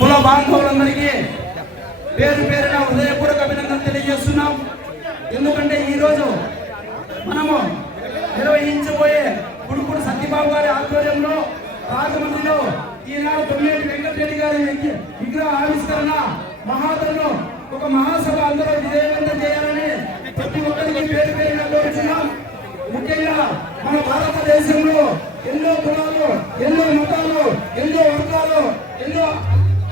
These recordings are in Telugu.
కుల బాంధవులందరికీ పేరు పేరున హృదయపూర్వక అభినందన తెలియజేస్తున్నాం. ఎందుకంటే ఈరోజు మనము నిర్వహించబోయే కుడుకుడు సత్యబాబు గారి ఆధ్వర్యంలో రాజమండ్రిలో ఈనాడు తొమ్మిది వెంకటరెడ్డి గారి విగ్రహ ఆవిష్కరణ మహాతను ఒక మహాసభ అందరూ విజయవంతం చేయాలని ప్రతి ఒక్కరికి పేరు పేరున కోరుచున్నాం. ముఖ్యంగా మన భారతదేశంలో ఎన్నో కులాలు ఎన్నో మతాలు ఎన్నో వర్గాలు ఎన్నో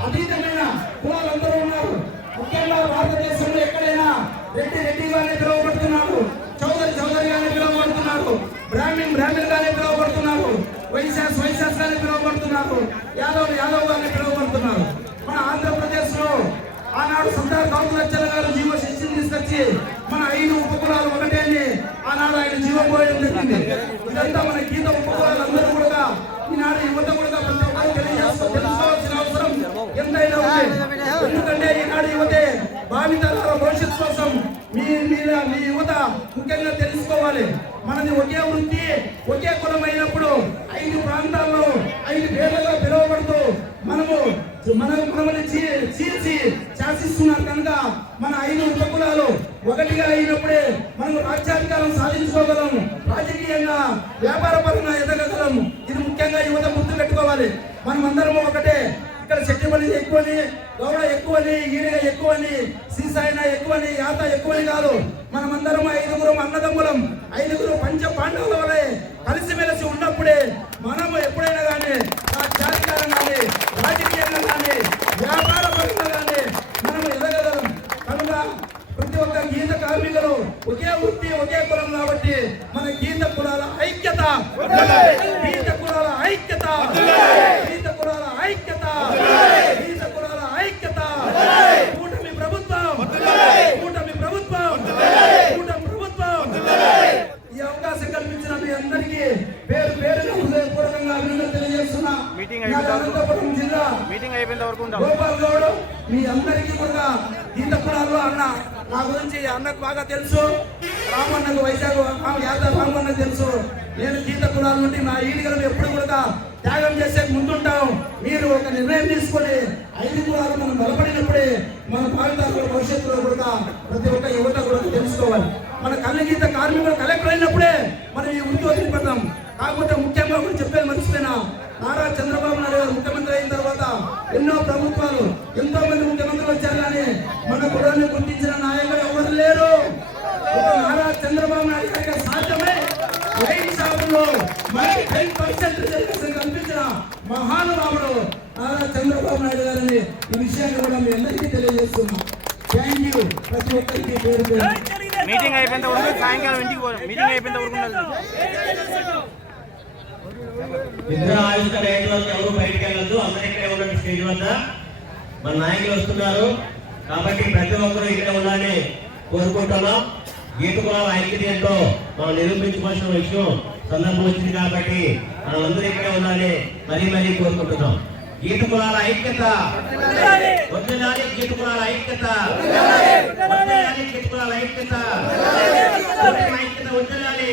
అతీతమైన కులాలందరూ ఉన్నారు ముఖ్యంగా భారతదేశంలో ఎక్కడైనా రెడ్డి రెడ్డిగానే పిలువబడుతున్నారు చౌదరి చౌదరిగానే పిలువబడుతున్నారు బ్రాహ్మణ్ పిలువబడుతున్నారు. వైశాస్ వైశాస్ గానే పిలువబడుతున్నారు. యాదవ్ యాదవ్ గానే పిలువబడుతున్నారు. మన ఆంధ్రప్రదేశ్లో ఆనాడు సర్దార్ కాంతులచ్చల గారు జీవ శిక్షణ తీసుకొచ్చి మన ఐదు ఉపకులాలు ఒకటే అని ఆనాడు ఆయన జీవం పోయడం జరిగింది. ఇదంతా మన గీత ఉపకులాలు అందరూ కూడా ఈనాడు యువత కూడా ప్రతి ఒక్కరూ తెలియజేస్తూ తెలుసుకోవాల్సిన అవసరం ఎంతైనా ఉంది. ఎందుకంటే ఈనాడు యువతే భావితరాల భవిష్యత్తు కోసం మీ మీద మీ యువత ముఖ్యంగా తెలుసుకోవాలి. మనది ఒకే వృత్తి ఒకే కులం అయినప్పుడు ఐదు ప్రాంతాల్లో ఐదు పేర్లుగా పిలువబడుతూ మనము మన మనమని చీల్చి శాసిస్తున్నారు కనుక మన ఐదు ఉపకులాలు ఒకటిగా అయినప్పుడే మనం రాజ్యాధికారం సాధించుకోగలం రాజకీయంగా వ్యాపార పరంగా ఎదగగలం. ఇది ముఖ్యంగా యువత గుర్తు పెట్టుకోవాలి. మనం అందరము ఒకటే. ఇక్కడ శక్తిపల్లి ఎక్కువని గౌడ ఎక్కువని ఈడిగ ఎక్కువని సీసాయన ఎక్కువని యాత ఎక్కువని కాదు. మన పాండవుల వలె కలిసిమెలిసి ఉన్నప్పుడే మనము ఎప్పుడైనా కానీ రాజ్యాధికారం కానీ రాజకీయంగా కానీ వ్యాపార పరంగా కానీ మనము ఎదగగలం. కనుక ప్రతి ఒక్క గీత కార్మికులు ఒకే వృత్తి ఒకే కులం కాబట్టి మన గీత కులాల ఐక్యత గీత కులాల ఐక్యత గీత కులాల ఐక్యత గీత కులాల ఐక్యత కూటమి ప్రభుత్వం కూటమి ప్రభుత్వం కూటమి ప్రభుత్వం ఈ అవకాశం కల్పించిన మీ అందరికీ పేరు పేరున హృదయపూర్వకంగా అభినందన తెలియజేస్తున్నా మీటింగ్ నా అయిపోయిందా? అనంతపురం జిల్లా మీటింగ్ అయిపోయిన వరకు ఉంటాం. గోపాల్ గౌడ్ మీ అందరికీ కూడా గీత కులాల్లో అన్న నా గురించి అన్నకు బాగా తెలుసు. రామన్నకు వైజాగ్ యాదవ్ రామన్నకు తెలుసు. నేను గీత కులాల నుండి నా ఈడిగలను ఎప్పుడు కూడా త్యాగం చేసే ముందుంటాం. మీరు ఒక నిర్ణయం తీసుకొని ఐదు కులాలు మనం బలపడినప్పుడే మన భావితరాల భవిష్యత్తులో కూడా ప్రతి ఒక్క యువత కూడా తెలుసుకోవాలి. మన కళ్ళ గీత కార్మికులు కలెక్టర్ అయినప్పుడే మనం ఈ వృత్తి వదిలిపెడతాం. కాకపోతే ముఖ్యంగా కూడా చెప్పేది మర్చిపోయినా నారా చంద్రబాబు నాయుడు గారు ముఖ్యమంత్రి అయిన తర్వాత ఎన్నో ప్రభుత్వాలు ఎంతో మంది ముఖ్యమంత్రులు వచ్చారు కానీ మన కులాన్ని గుర్తించిన నాయకులు ఎవరు లేరు. నారా చంద్రబాబు నాయుడు గారికి సాధ్యమే. వైన్ షాపులో మనకి టెన్ పర్సెంట్ రిజర్వేషన్ కల్పించిన మహానుభావుడు నారా చంద్రబాబు నాయుడు గారిని ఈ విషయాన్ని కూడా మీ అందరికీ తెలియజేస్తున్నాం. థ్యాంక్ యూ ప్రతి ఒక్కరికి పేరు మీటింగ్ అయిపోయిన వరకు సాయంకాలం ఇంటికి మీటింగ్ అయిపోయిన విగ్రహ అయ్యేంత వరకు ఎవరు బయటికి వెళ్ళొద్దు. అందరూ ఇక్కడే ఉండండి స్టేజ్ వద్ద. మన నాయకులు వస్తున్నారు. కాబట్టి ప్రతి ఒక్కరూ ఇక్కడే ఉండాలని కోరుకుంటున్నాం. గీత కులాల మనం నిరూపించుకోవాల్సిన విషయం సందర్భం వచ్చింది కాబట్టి మనమందరూ ఇక్కడే ఉండాలని మరీ మరీ కోరుకుంటున్నాం. గీత కులాల ఐక్యత. వదిలాలి. గీత కులాల ఐక్యత. గీత కులాల ఐక్యత. ఐక్యత. వదిలాలి.